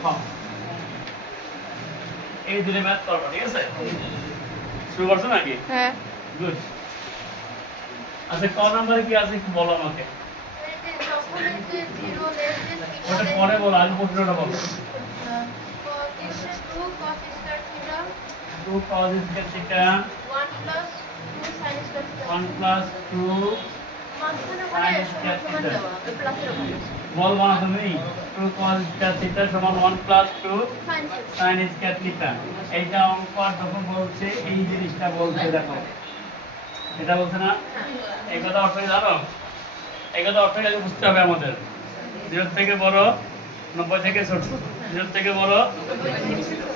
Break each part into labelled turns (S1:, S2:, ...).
S1: খ এই দুটো ম্যাথ করব ঠিক আছে? শুরু করছ নাকি?
S2: হ্যাঁ।
S1: গুড আচ্ছা ক নাম্বারে কি আছে একটু বলো আমাকে? ওটা পরে বলো আগে প্রশ্নটা বলো। Two cos square theta one plus two বলব না তুমি টু স্কয়ার থিটা সমান one plus two sine square theta. এইটা অঙ্ক আর যখন বলছে, এই জিনিসটা বলছে, দেখো। এটা বলছে না? এই কথা অর্থ জানো? এই কথা অর্থ বুঝতে হবে আমাদের। জিরোর থেকে বড় নব্বই থেকে ছোট। জিরোর থেকে বড়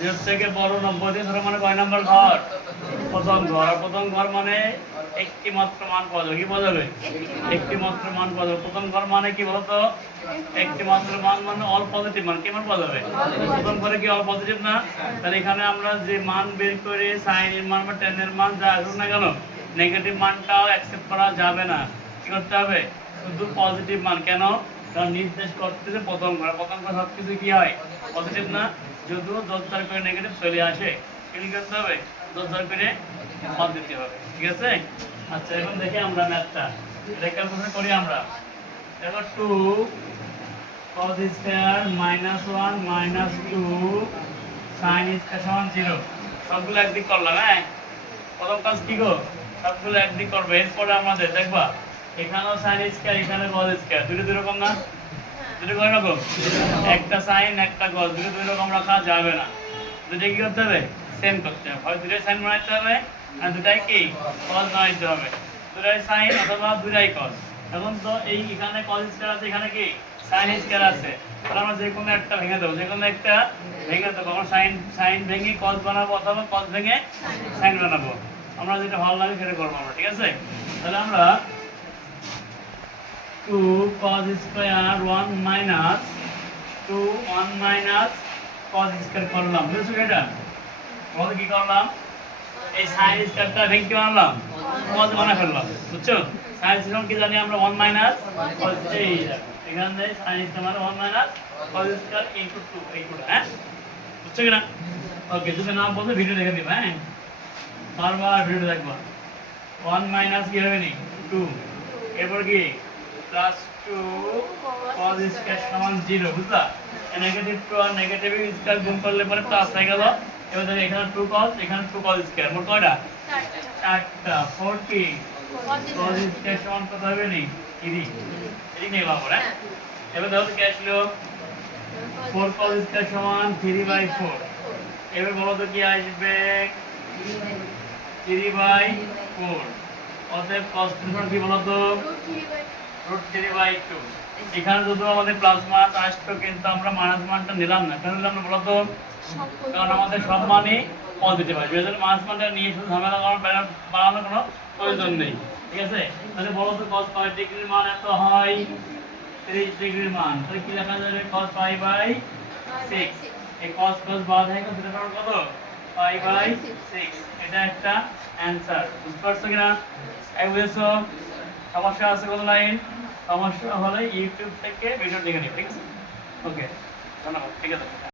S1: জিরোর থেকে বড় নব্বই থেকে ছোট মানে কয় নাম্বার ঘর? প্রথম ঘর। প্রথম ঘর মানে একটি মাত্র মান পাওয়া যাবে কি পাওয়া যাবে? একটি মাত্র মান পাওয়া যাবে। প্রথম ঘর মানে কি বলতো? একটি মাত্র মান মানে অল পজিটিভ মান। কি মান পাওয়া যাবে? প্রথম ঘরে কি অল পজিটিভ না? তাহলে এখানে আমরা যে মান বের করে সাইনের মান বা টেনের মান যা আসুক না কেন নেগেটিভ মানটাও অ্যাকসেপ্ট করা যাবে না। কি করতে হবে? শুধু পজিটিভ মান। কেন? কারণ নির্দেশ করতেছে প্রথম ঘর। প্রথম ঘর সব কিছু কি হয়? পজিটিভ না? যদিও দশ বার করে নেগেটিভ চলে আসে। কি করতে হবে? দশ বার করে বাদ দিতে হবে, ঠিক আছে? আচ্ছা এখন দেখি আমরা ম্যাথটা। এটা ক্যালকুলেশন করি আমরা। দেখো two cos square minus one minus two sine square সমান জিরো সবগুলো একদিক করলাম হ্যাঁ প্রথম কাজ কি গো? সবগুলো একদিক করবে, এরপরে আমাদের, দেখবা? এখানেও সাইন স্কয়ার এখানে cos স্কয়ার দুটো দুই রকম না? দুটো কয় রকম? একটা সাইন একটা cos দুটো দুই রকম রাখা যাবে না। দুটো কি করতে হবে? সেম করতে হবে। হয় দুটোই সাইন বানাইতে হবে আর দুটাই কি cos বানাইতে হবে। দুটাই সাইন অথবা দুটাই cos এখন তো এই এখানে cos স্কয়ার আছে, এখানে কি? সাইন স্কয়ার আছে। তাহলে আমরা যে কোনো একটা ভেঙে দেবো। যে কোনো একটা ভেঙে দেবো। কখন সাইন সাইন ভেঙে cos বানাবো অথবা cos ভেঙে সাইন বানাবো। আমরা যেটা ভালো লাগে সেটা করব আমরা, ঠিক আছে? তাহলে আমরা two cos square one minus two one minus cos square করলাম। বুঝছ এটা? আমাদের কি করলাম? এই সাইন স্কয়ারটা ভেঙে কি বানালাম cos বানা ফেললাম, বুঝছ? সাইন স্কয়ার কি জানি আমরা ওয়ান মাইনাস এখানে সাইন স্কয়ার মানে one minus cos square into two এই টুটা হ্যাঁ? বুঝছ কিনা? ওকে তুমি নাম বলতে ভিডিও দেখে দিবা হ্যাঁ? বারবার ভিডিও দেখবা। ওয়ান মাইনাস কি হবে নি? টু এরপর কি? প্লাস টু কজ স্কয়ার সমান জিরো বুঝলা? নেগেটিভ টু আর নেগেটিভ স্কয়ার গুণ করলে পরে প্লাস হয়ে গেল এবার দেখো এখানে টু কজ এখানে টু কজ স্কয়ার মোট কয়টা? চারটা। ফোর কি কজ স্কয়ার সমান কত হবে নি? থ্রি এই নিয়ে বাবু হ্যাঁ। এবার তো কি আসলো ফোর কজ স্কয়ার সমান থ্রি বাই ফোর এবার বলো তো কি আসবে? থ্রি বাই ফোর অতএব কস ত্রিভুজ কি বলতো রুট থ্রি বাই টু এখানে যদি আমাদের প্লাস মান আসতো কিন্তু আমরা মাইনাস মানটা নিলাম না। কেন নিলাম না বলতো কারণ আমাদের সব মানই পজিটিভ আসবে এজন্য মাইনাস মানটা নিয়ে শুধু ঝামেলা করার বাড়া- বাড়ানোর কোনো প্রয়োজন নেই। ঠিক আছে? তাহলে বলো তো কস কয় ডিগ্রির মান এত হয়? ত্রিশ ডিগ্রির মান। তাহলে কি লেখা যাবে? কস পাই বাই সিক্স এই কস কস বাদ হয়ে গেল, দুটো কত? পাই বাই সিক্স এটা একটা অ্যান্সার বুঝতে পারছ কিনা? এই বুঝেছ? সমস্যা আছে কত লাইন? সমস্যা হলে ইউটিউব থেকে ভিডিও দেখে নিও, ঠিক আছে? ওকে ধন্যবাদ। ঠিক আছে।